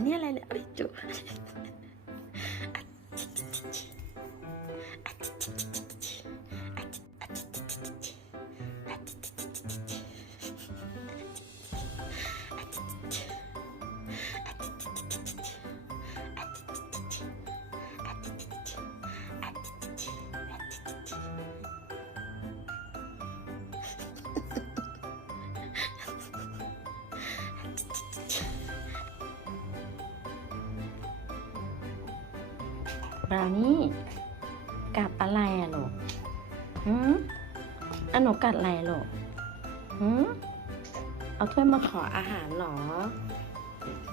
นนี้ บราวนี่กัดอะไรอะลูกหืมอันหนูกัดอะไรลูกหืมเอาถ้วยมาขออาหารเหรอ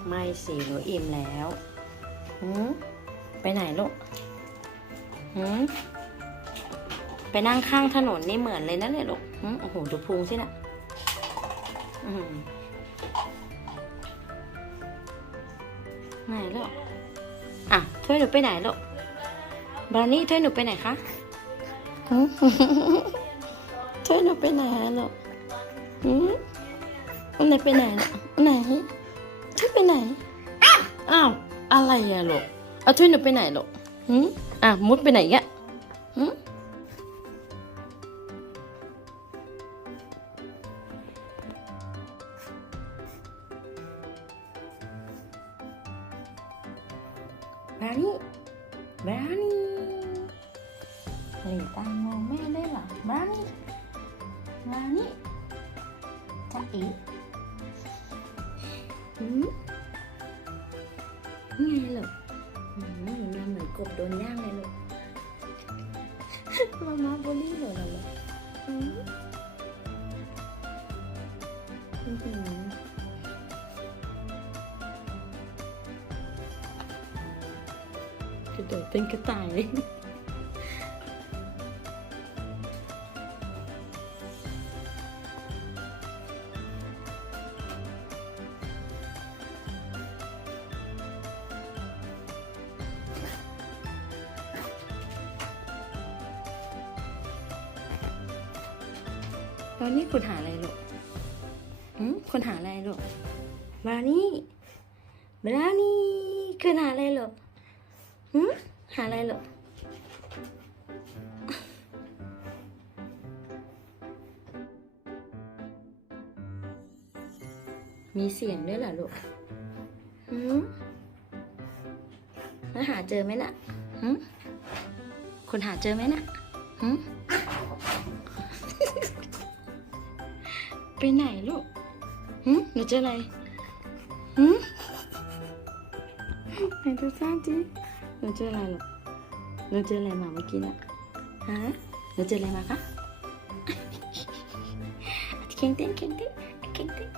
ไม่สิหนูอิ่มแล้วหืมไปไหนลูกหืมไปนั่งข้างถนนนี่เหมือนเลยนะเนี่ยลูกหืมโอ้โหดูพุงสินะอืมไหนลูกอะถ้วยหนูไปไหนลูก บราวนี่ถ้วยหนูไปไหนคะหืมถ้วยหนูไปไหนอะลูกหืมอันไหนไปไหนล่ะอันไหนถ้วยไปไหน อ้าว อะไรอะลูกเอาถ้วยหนูไปไหนลูกหืมอะมุดไปไหนอีกอะหืมบราวนี่บราวนี่ หลีตามองแม่ได้เหรอบราวนี่บราวนี่จะอีหืมไงลูกหืมหนูนอนเหมือนกบโดนย่างเลยลูกมามาบูลลี่หนูเหรอลูกหืมอื้อหือกระโดดเป็นกระต่าย ตอนนี้คุณหาอะไรลูกอืมคุณหาอะไรลูกบรานี่บรานี่คุณหาอะไรลูกหืมหาอะไรลูกมีเสียงด้วยเหรอลูกหืมแล้วหาเจอไหมน่ะหืมคุณหาเจอไหมน่ะหืม ไปไหนลูกหืมหนูเจออะไรหืมไหนดูซ่าจีหนูเจออะไรลูกหนูเจออะไรมาเมื่อกี้น่ะฮะหนูเจออะไรมาคะเก่งเต้นเก่งเต้นเก่งเต้น